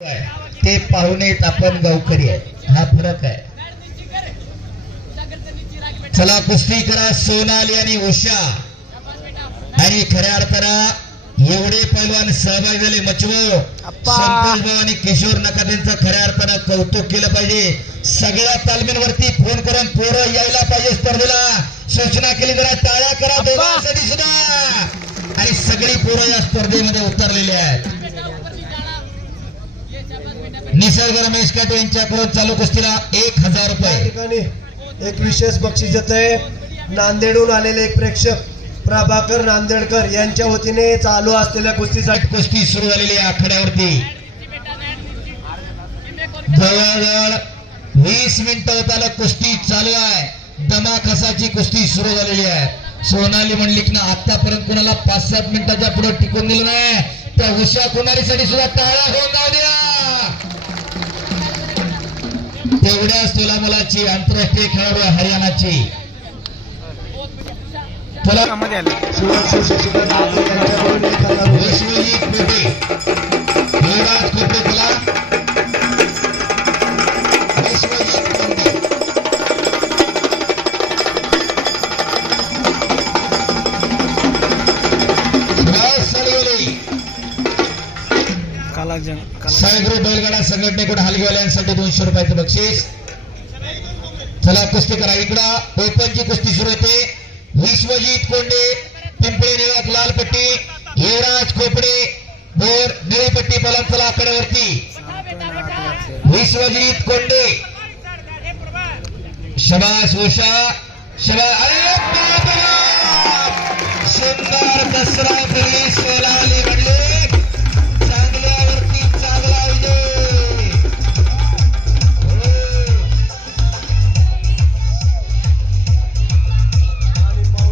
ते पाहुणेत आपण गावकरी आहे हा फरक आहे. चला कुस्ती करा सोनाली आणि उषा. आणि खऱ्या अर्थानं एवढे पैलवान सहभागी झाले. मचवो. संतोष भाऊ आणि किशोर नका त्यांचं खऱ्या अर्थानं कौतुक केलं पाहिजे. सगळ्या तालमींवरती फोन करून पोरं यायला पाहिजे स्पर्धेला. सूचना केली जरा टाळ्या करा. दोघांसाठी सुद्धा. आणि सगळी पोरं या स्पर्धेमध्ये उतरलेली आहेत. निसर्ग रमेश काटे यांच्याकडून चालू कुस्तीला एक हजार रुपये. ठिकाणी एक विशेष बक्षीस येत आहे. नांदेडहून आलेले एक प्रेक्षक प्रभाकर नांदेडकर यांच्या वतीने चालू असलेल्या कुस्तीसाठी कुस्ती सुरू झालेली आहे आखाड्यावरती जवळजवळ वीस मिनिटं होत आलं कुस्ती चालू आहे. दमाखसाची कुस्ती सुरू झालेली आहे. सोनाली म्हणली की ना आतापर्यंत कोणाला पाच सात मिनिटाच्या पुढे टिकून दिलं नाही. त्या उषा कुमारीसाठी सुद्धा टाळ्या होऊन जाऊ द्या. तेवढ्याच तुला मुलाची आंतरराष्ट्रीय खेळाडू हरियाणाची. तुला कालाजंग काला बैलगाडा संघटनेकडून हलगीवाल्यांसाठी दोनशे रुपयाचं बक्षीस. चला कुस्ती करा. इकडं ओपनची कुस्ती सुरू होते. विश्वजीत कोंडे पिंपळे निळक लाल पट्टी युवराज कोपडे बोर निळी पट्टी पलंग चला आकड्यावरती. विश्वजीत कोंडे. शबास उषा. शबा अरे सुंदर दसरा पोलीस